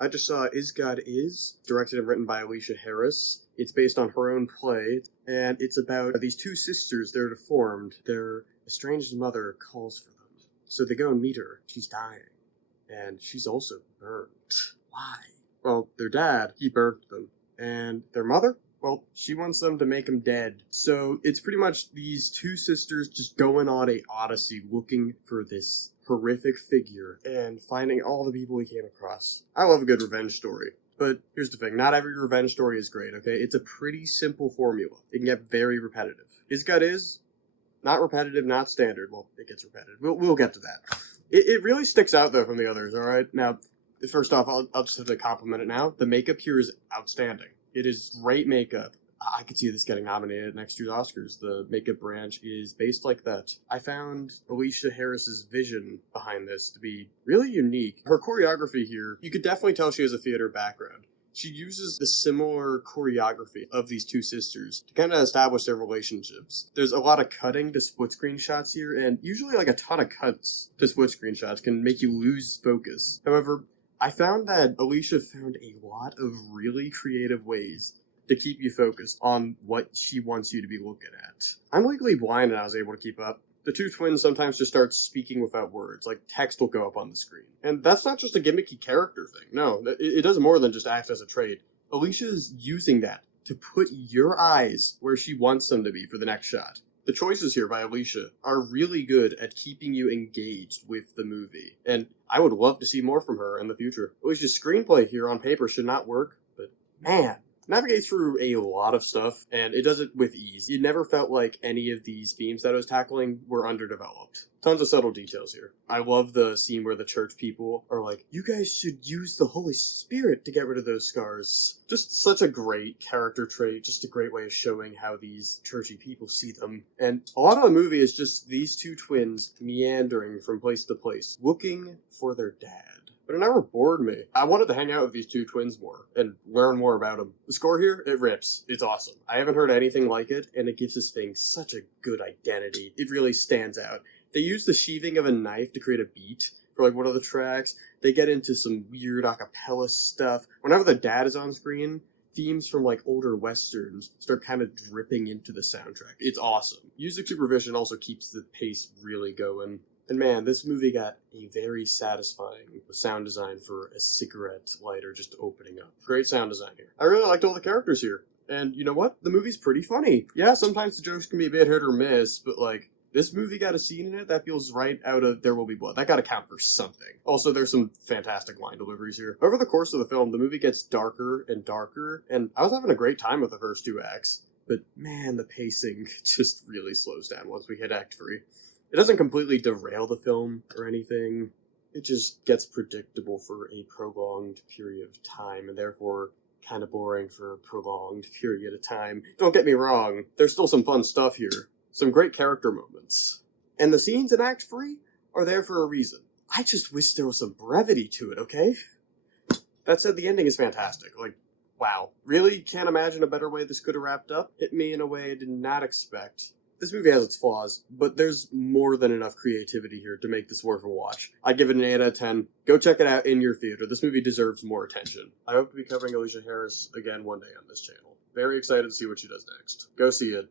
I just saw Is God Is, directed and written by Alicia Harris. It's based on her own play, and it's about these two sisters. They're deformed. Their estranged mother calls for them. So they go and meet her. She's dying. And she's also burnt. Why? Well, their dad, he burnt them. And their mother? Well, she wants them to make him dead. So it's pretty much these two sisters just going on a odyssey looking for this horrific figure and finding all the people he came across. I love a good revenge story. But here's the thing, not every revenge story is great, okay? It's a pretty simple formula. It can get very repetitive. Is God Is? Not repetitive, not standard. Well, it gets repetitive. We'll get to that. It really sticks out, though, from the others, alright? Now, first off, I'll just have to compliment it now. The makeup here is outstanding. It is great makeup. I could see this getting nominated next year's Oscars. The makeup branch is based like that. I found Alicia Harris's vision behind this to be really unique. Her choreography here, you could definitely tell she has a theater background. She uses the similar choreography of these two sisters to kind of establish their relationships. There's a lot of cutting to split screen shots here, and usually like a ton of cuts to split screen shots can make you lose focus. However, I found that Alicia found a lot of really creative ways to keep you focused on what she wants you to be looking at. I'm legally blind and I was able to keep up. The two twins sometimes just start speaking without words, like text will go up on the screen. And that's not just a gimmicky character thing, no, it does more than just act as a trait. Alicia's using that to put your eyes where she wants them to be for the next shot. The choices here by Alicia are really good at keeping you engaged with the movie, and I would love to see more from her in the future. Alicia's screenplay here on paper should not work, but man, navigates through a lot of stuff, and it does it with ease. It never felt like any of these themes that I was tackling were underdeveloped. Tons of subtle details here. I love the scene where the church people are like, you guys should use the Holy Spirit to get rid of those scars. Just such a great character trait, just a great way of showing how these churchy people see them. And a lot of the movie is just these two twins meandering from place to place, looking for their dad. But it never bored me. I wanted to hang out with these two twins more and learn more about them. The score here, it rips. It's awesome. I haven't heard anything like it, and it gives this thing such a good identity. It really stands out. They use the sheathing of a knife to create a beat for like one of the tracks. They get into some weird acapella stuff. Whenever the dad is on screen, themes from like older westerns start kind of dripping into the soundtrack. It's awesome. Music supervision also keeps the pace really going. And man, this movie got a very satisfying sound design for a cigarette lighter just opening up. Great sound design here. I really liked all the characters here. And you know what? The movie's pretty funny. Yeah, sometimes the jokes can be a bit hit or miss, but like, this movie got a scene in it that feels right out of There Will Be Blood. That gotta count for something. Also, there's some fantastic line deliveries here. Over the course of the film, the movie gets darker and darker, and I was having a great time with the first two acts. But man, the pacing just really slows down once we hit Act 3. It doesn't completely derail the film or anything. It just gets predictable for a prolonged period of time, and therefore kind of boring for a prolonged period of time. Don't get me wrong, there's still some fun stuff here. Some great character moments. And the scenes in Act 3 are there for a reason. I just wish there was some brevity to it, okay? That said, the ending is fantastic. Like, wow. Really can't imagine a better way this could have wrapped up. Hit me in a way I did not expect. This movie has its flaws, but there's more than enough creativity here to make this worth a watch. I'd give it an 8 out of 10. Go check it out in your theater. This movie deserves more attention. I hope to be covering Alicia Harris again one day on this channel. Very excited to see what she does next. Go see it.